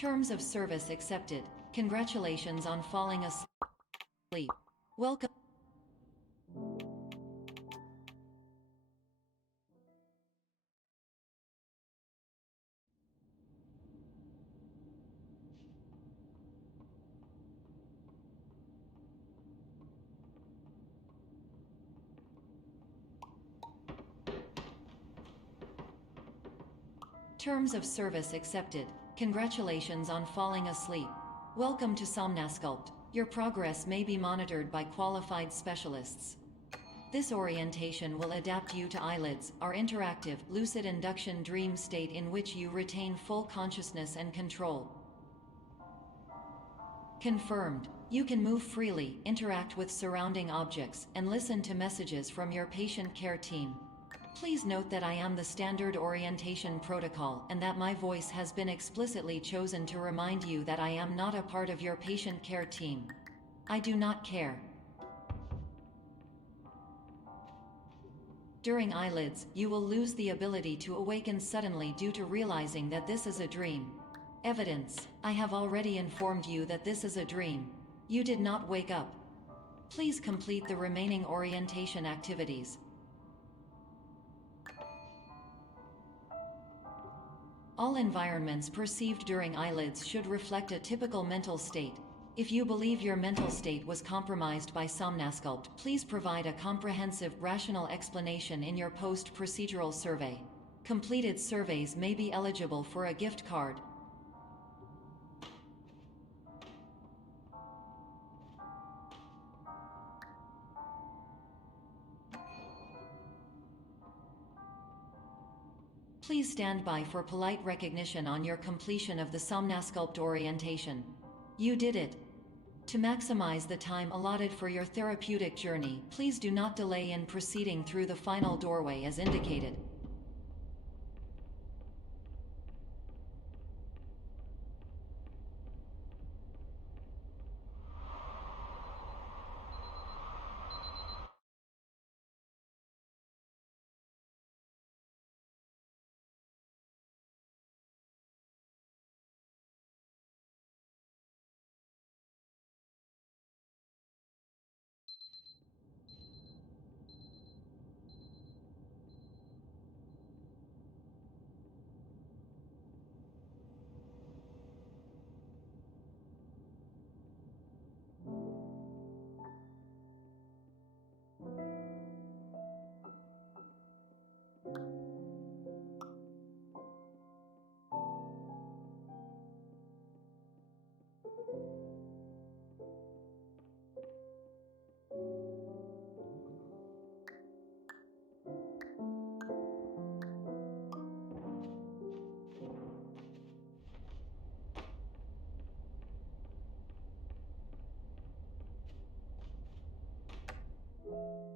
Terms of service accepted. Congratulations on falling asleep. Welcome. Terms of service accepted. Congratulations on falling asleep. Welcome to Somnasculpt. Your progress may be monitored by qualified specialists. This orientation will adapt you to eyelids, our interactive, lucid induction dream state in which you retain full consciousness and control. Confirmed. You can move freely, interact with surrounding objects, and listen to messages from your patient care team. Please note that I am the standard orientation protocol and that my voice has been explicitly chosen to remind you that I am not a part of your patient care team. I do not care. During eyelids, you will lose the ability to awaken suddenly due to realizing that this is a dream. Evidence: I have already informed you that this is a dream. You did not wake up. Please complete the remaining orientation activities. All environments perceived during eyelids should reflect a typical mental state. If you believe your mental state was compromised by Somnasculpt, please provide a comprehensive, rational explanation in your post-procedural survey. Completed surveys may be eligible for a gift card. Please stand by for polite recognition on your completion of the Somnasculpt orientation. You did it. To maximize the time allotted for your therapeutic journey, please do not delay in proceeding through the final doorway as indicated.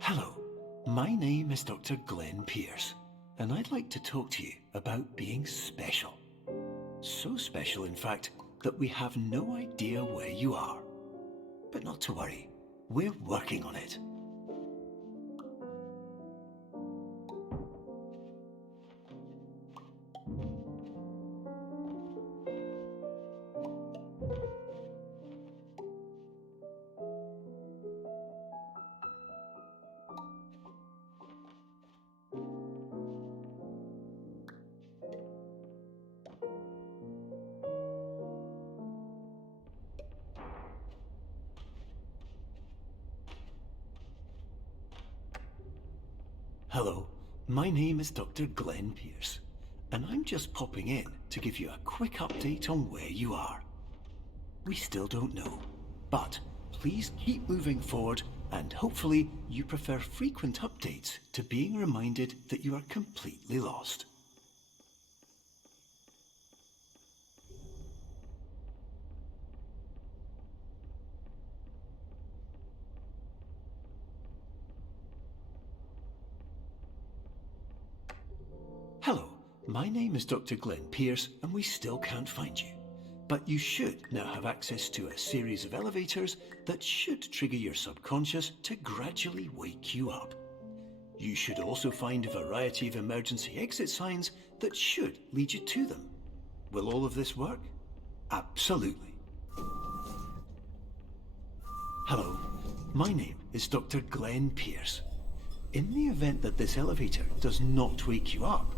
Hello, my name is Dr. Glenn Pierce, and I'd like to talk to you about being special. So special, in fact, that we have no idea where you are. But not to worry, we're working on it. Hello, my name is Dr. Glenn Pierce, and I'm just popping in to give you a quick update on where you are. We still don't know, but please keep moving forward, and hopefully you prefer frequent updates to being reminded that you are completely lost. Hello, my name is Dr. Glenn Pierce, and we still can't find you. But you should now have access to a series of elevators that should trigger your subconscious to gradually wake you up. You should also find a variety of emergency exit signs that should lead you to them. Will all of this work? Absolutely. Hello, my name is Dr. Glenn Pierce. In the event that this elevator does not wake you up,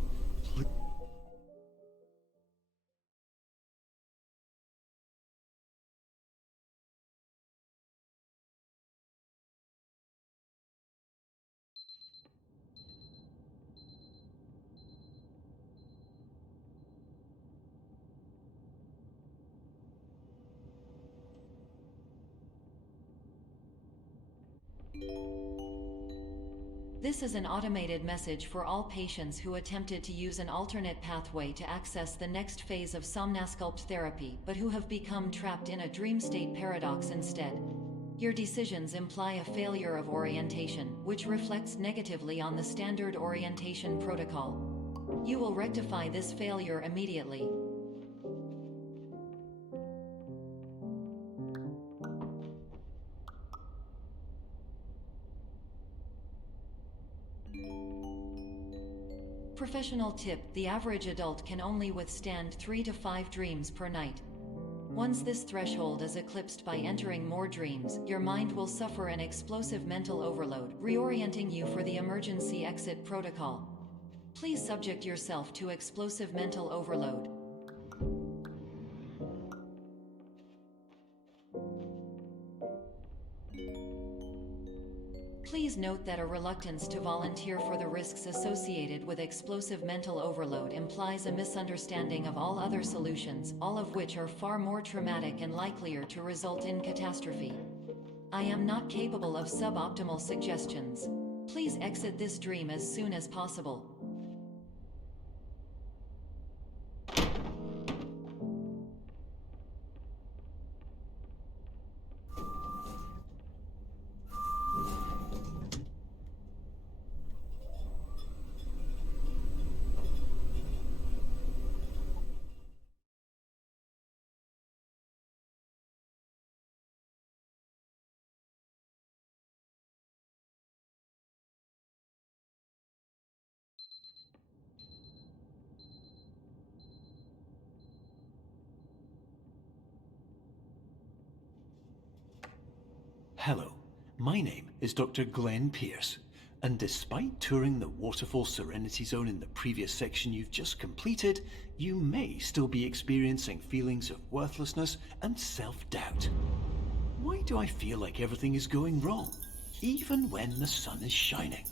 This is an automated message for all patients who attempted to use an alternate pathway to access the next phase of Somnasculpt therapy but who have become trapped in a dream state paradox instead. Your decisions imply a failure of orientation, which reflects negatively on the standard orientation protocol. You will rectify this failure immediately. Professional tip: the average adult can only withstand 3 to 5 dreams per night. Once this threshold is eclipsed by entering more dreams, your mind will suffer an explosive mental overload, reorienting you for the emergency exit protocol. Please subject yourself to explosive mental overload. Please note that a reluctance to volunteer for the risks associated with explosive mental overload implies a misunderstanding of all other solutions, all of which are far more traumatic and likelier to result in catastrophe. I am not capable of suboptimal suggestions. Please exit this dream as soon as possible. hello, my name is Dr. Glenn Pierce, and despite touring the Waterfall Serenity Zone in the previous section you've just completed, you may still be experiencing feelings of worthlessness and self-doubt. Why do I feel like everything is going wrong, even when the sun is shining?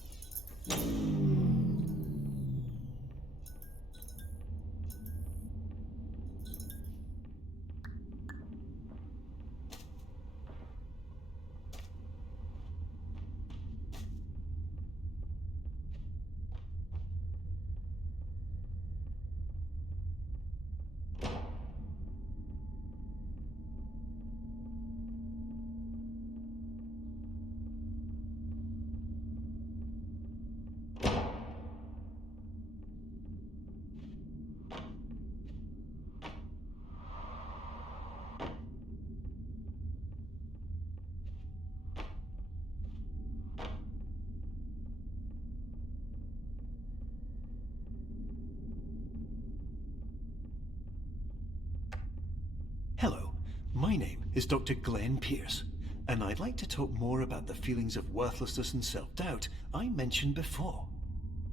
Hello, my name is Dr. Glenn Pierce, and I'd like to talk more about the feelings of worthlessness and self-doubt I mentioned before.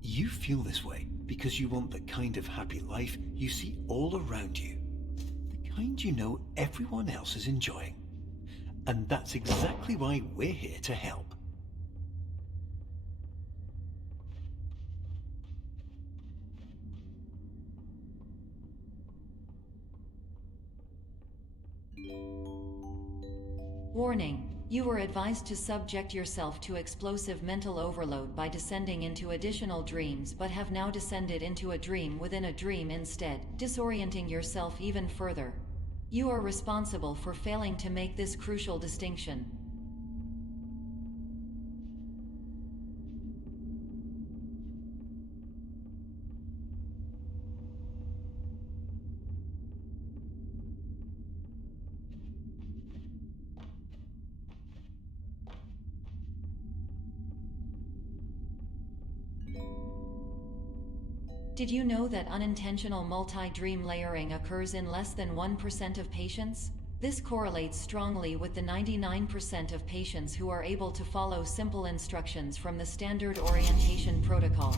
You feel this way because you want the kind of happy life you see all around you, the kind you know everyone else is enjoying. And that's exactly why we're here to help. Warning: you were advised to subject yourself to explosive mental overload by descending into additional dreams but have now descended into a dream within a dream instead, disorienting yourself even further. You are responsible for failing to make this crucial distinction. Did you know that unintentional multi-dream layering occurs in less than 1% of patients? This correlates strongly with the 99% of patients who are able to follow simple instructions from the standard orientation protocol.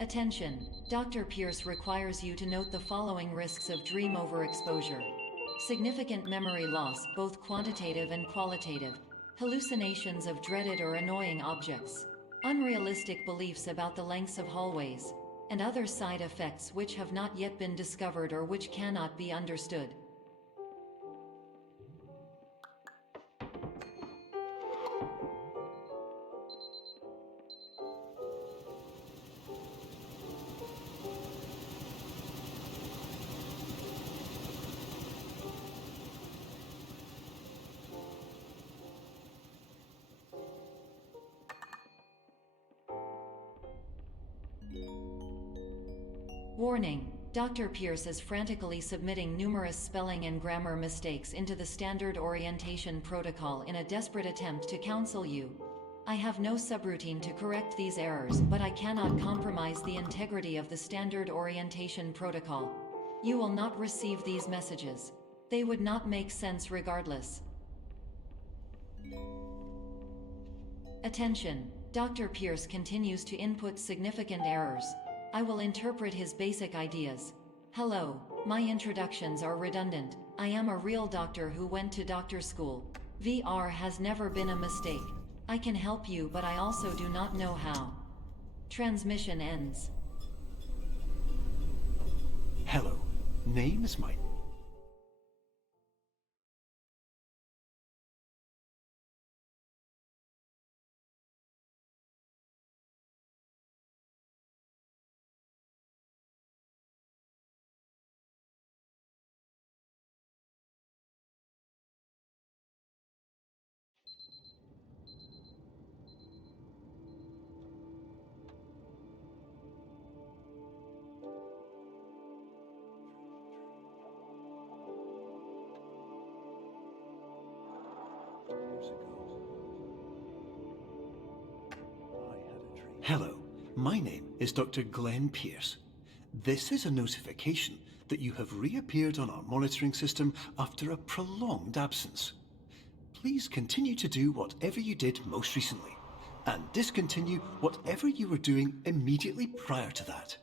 Attention! Dr. Pierce requires you to note the following risks of dream overexposure. Significant memory loss, both quantitative and qualitative. Hallucinations of dreaded or annoying objects. Unrealistic beliefs about the lengths of hallways. And other side effects which have not yet been discovered or which cannot be understood. Warning: Dr. Pierce is frantically submitting numerous spelling and grammar mistakes into the standard orientation protocol in a desperate attempt to counsel you. I have no subroutine to correct these errors, but I cannot compromise the integrity of the standard orientation protocol. You will not receive these messages. They would not make sense regardless. Attention! Dr. Pierce continues to input significant errors. I will interpret his basic ideas. Hello, my introductions are redundant. I am a real doctor who went to doctor school. VR has never been a mistake. I can help you, but I also do not know how. Transmission ends. Hello, name is Mike. Hello, my name is Dr. Glenn Pierce. This is a notification that you have reappeared on our monitoring system after a prolonged absence. Please continue to do whatever you did most recently, and discontinue whatever you were doing immediately prior to that.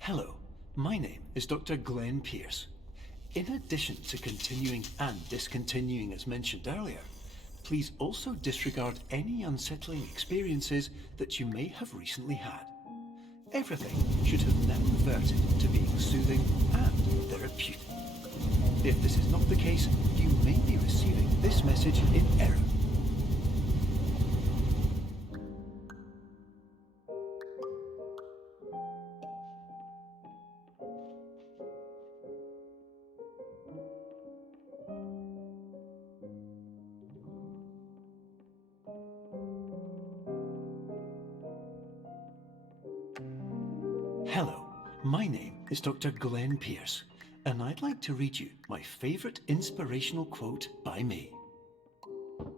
Hello, my name is Dr. Glenn Pierce. In addition to continuing and discontinuing as mentioned earlier, please also disregard any unsettling experiences that you may have recently had. Everything should have now reverted to being soothing and therapeutic. If this is not the case, you may be receiving this message in error. my name is Dr. Glenn Pierce, and I'd like to read you my favorite inspirational quote by me.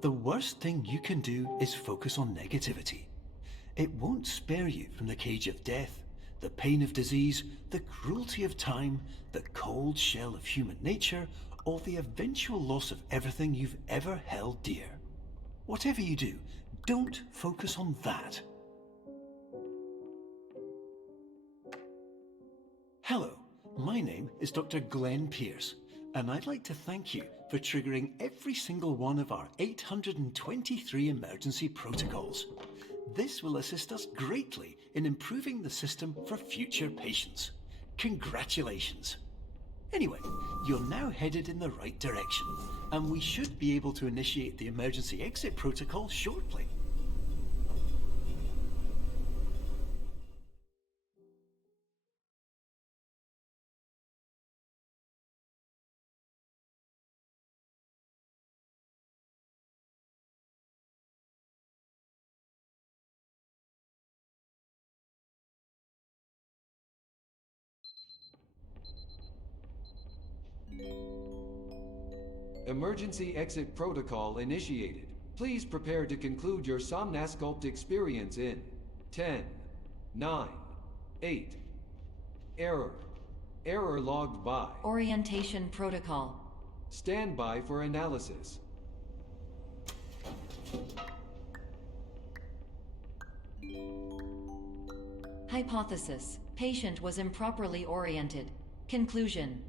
The worst thing you can do is focus on negativity. It won't spare you from the cage of death, the pain of disease, the cruelty of time, the cold shell of human nature, or the eventual loss of everything you've ever held dear. Whatever you do, don't focus on that. Hello, my name is Dr. Glenn Pierce, and I'd like to thank you for triggering every single one of our 823 emergency protocols. This will assist us greatly in improving the system for future patients. Congratulations! Anyway, you're now headed in the right direction, and we should be able to initiate the emergency exit protocol shortly. Emergency exit protocol initiated. Please prepare to conclude your Somnasculpt experience in 10, 9, 8. Error. Error logged by. Orientation protocol. Stand by for analysis. Hypothesis. Patient was improperly oriented. Conclusion.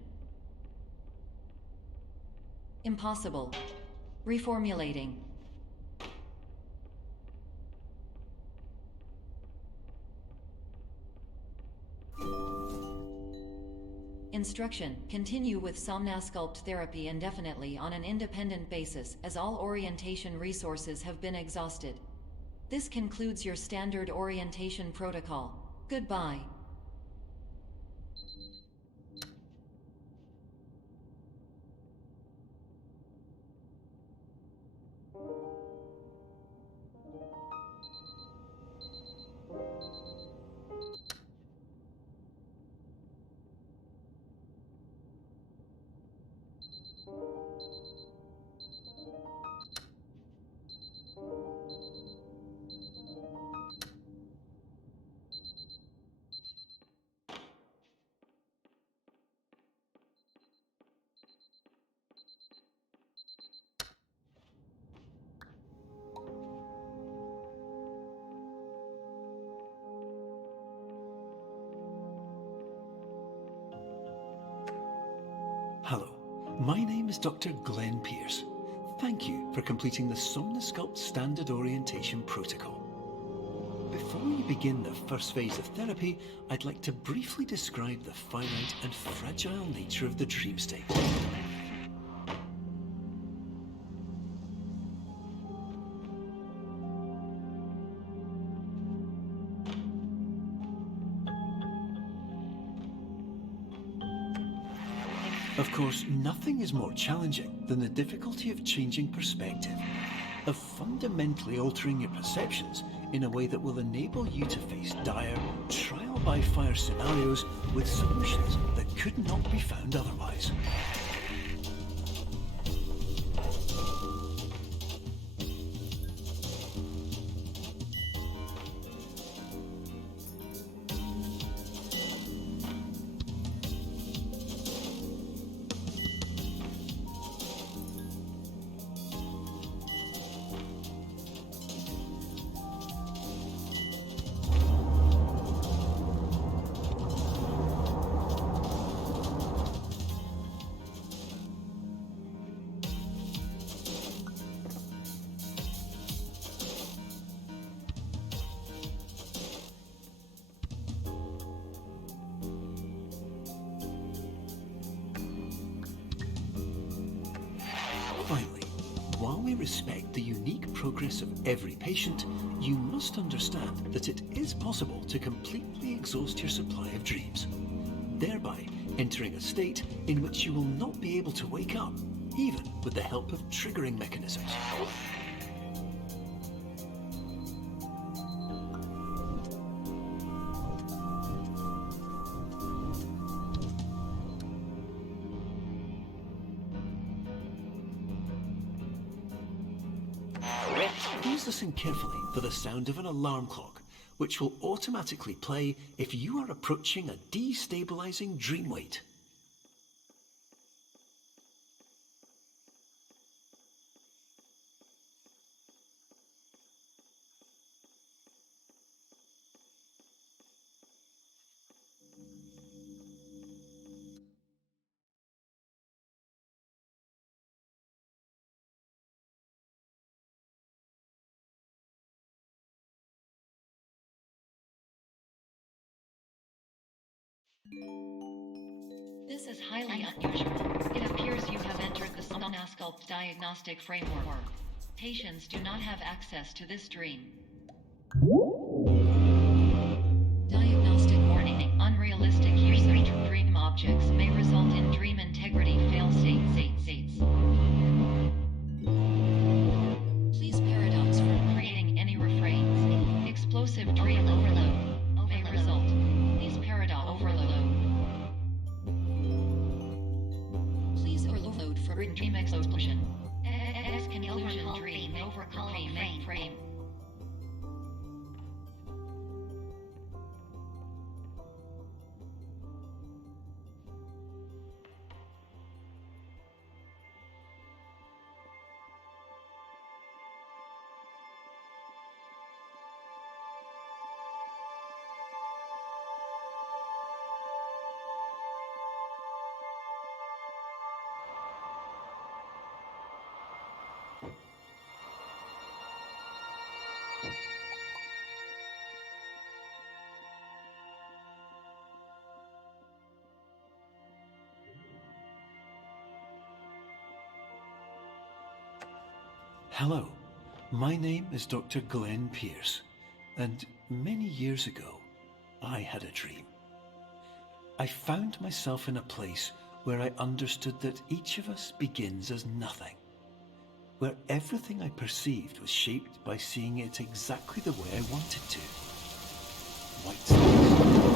Impossible. Reformulating. Instruction. Continue with Somnasculpt therapy indefinitely on an independent basis, as all orientation resources have been exhausted. This concludes your standard orientation protocol. Goodbye. Hello, my name is Dr. Glenn Pierce. Thank you for completing the Somnasculpt Standard Orientation Protocol. Before we begin the first phase of therapy, I'd like to briefly describe the finite and fragile nature of the dream state. Of course, nothing is more challenging than the difficulty of changing perspective, of fundamentally altering your perceptions in a way that will enable you to face dire, trial-by-fire scenarios with solutions that could not be found otherwise. Finally, while we respect the unique progress of every patient, you must understand that it is possible to completely exhaust your supply of dreams, thereby entering a state in which you will not be able to wake up, even with the help of triggering mechanisms. Please listen carefully for the sound of an alarm clock, which will automatically play if you are approaching a destabilizing dream weight. This is highly unusual. It appears you have entered the Somnasculpt diagnostic framework. Patients do not have access to this dream. Diagnostic warning. Unrealistic use of dream objects may result in dream integrity fail-states. Please paradox from creating any refrains. Explosive dream overload may result. Please paradox overload. Please overload for dream explosion. Conclusion dream overcome frame. Hello, my name is Dr. Glenn Pierce, and many years ago, I had a dream. I found myself in a place where I understood that each of us begins as nothing, where everything I perceived was shaped by seeing it exactly the way I wanted to. White space.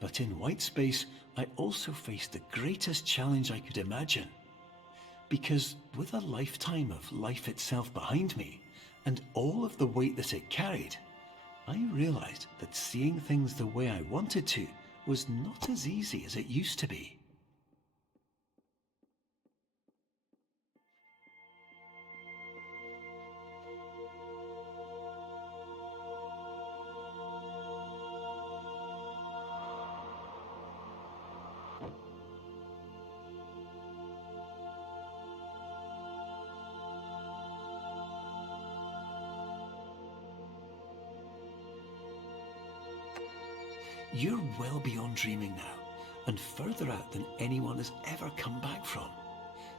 But in white space, I also faced the greatest challenge I could imagine. Because with a lifetime of life itself behind me, and all of the weight that it carried, I realized that seeing things the way I wanted to was not as easy as it used to be. You're well beyond dreaming now, and further out than anyone has ever come back from.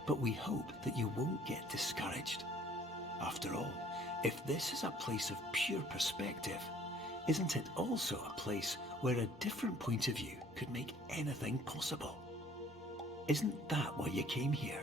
But we hope that you won't get discouraged. After all, if this is a place of pure perspective, isn't it also a place where a different point of view could make anything possible? Isn't that why you came here?